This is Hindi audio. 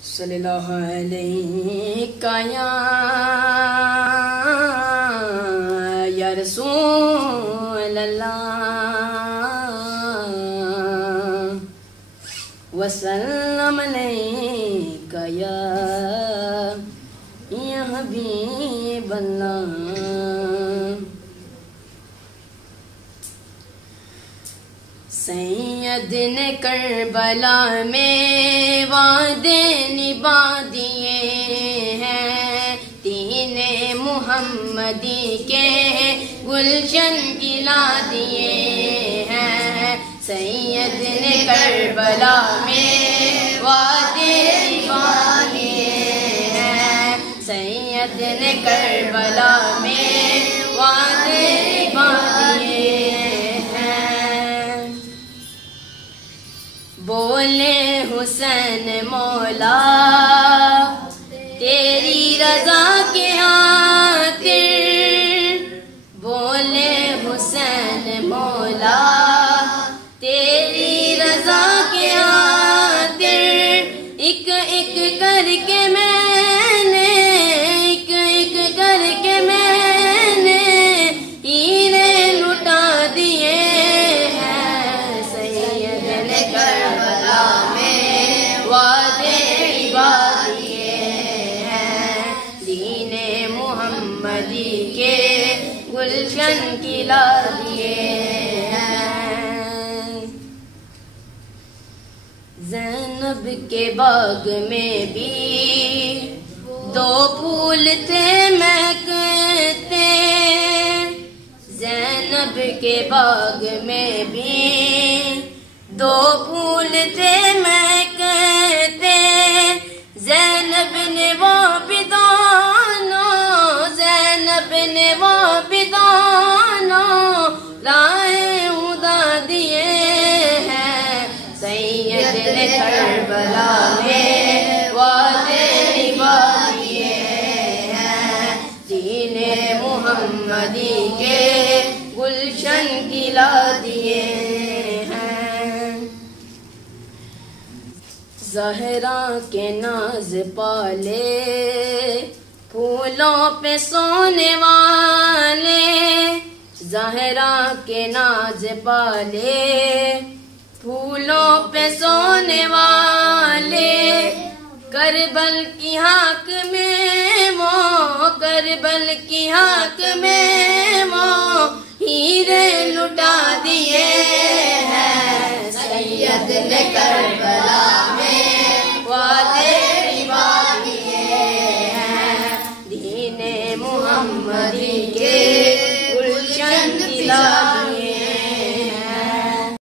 सल्लल्लाहु अलैहि या रसूल अल्लाह वसल्लम अलैका या हबीब अल्लाह। सैयद ने करबला में वादे निभा दिए हैं, तीने मुहम्मदी के गुलशन खिला दिए हैं। सैयद ने करबला में वादे निभा दिए हैं, सैयद ने करबला में वादे निभा दिए हैं। बोले हुसैन मौला तेरी रजा के खातिर, बोले हुसैन मौला तेरी रजा के खातिर, एक एक करके मैंने, एक एक करके मैंने हीरे लुटा दिए हैं। सैयद ने करबला में वादे निभा दिए हैं, दीने मुहम्मदी के गुलशन खिला दिए हैं। ज़ैनब के बाग में भी दो फूल थे महकते, ज़ैनब के बाग में भी दो फूल थे महकते। ज़ैनब ने वो भी दोनों, ज़ैनब ने वो भी दोनों राहें उड़ा दिए हैं। सैयद ने करबला में वादे निभा दिए हैं, दीने मुहम्मदी के गुलशन खिला दिए हैं। ज़हरा के नाज पाले फूलों पे सोने वाले, ज़हरा के नाज पाले फूलों पे सोने वाले, करबल की हाक में वो, करबल की हाक में वो हीरे लुटा दिए हैं। सैयद ने करबला में वादे निभा दिए हैं, दीने मुहम्मदी के गुलशन खिला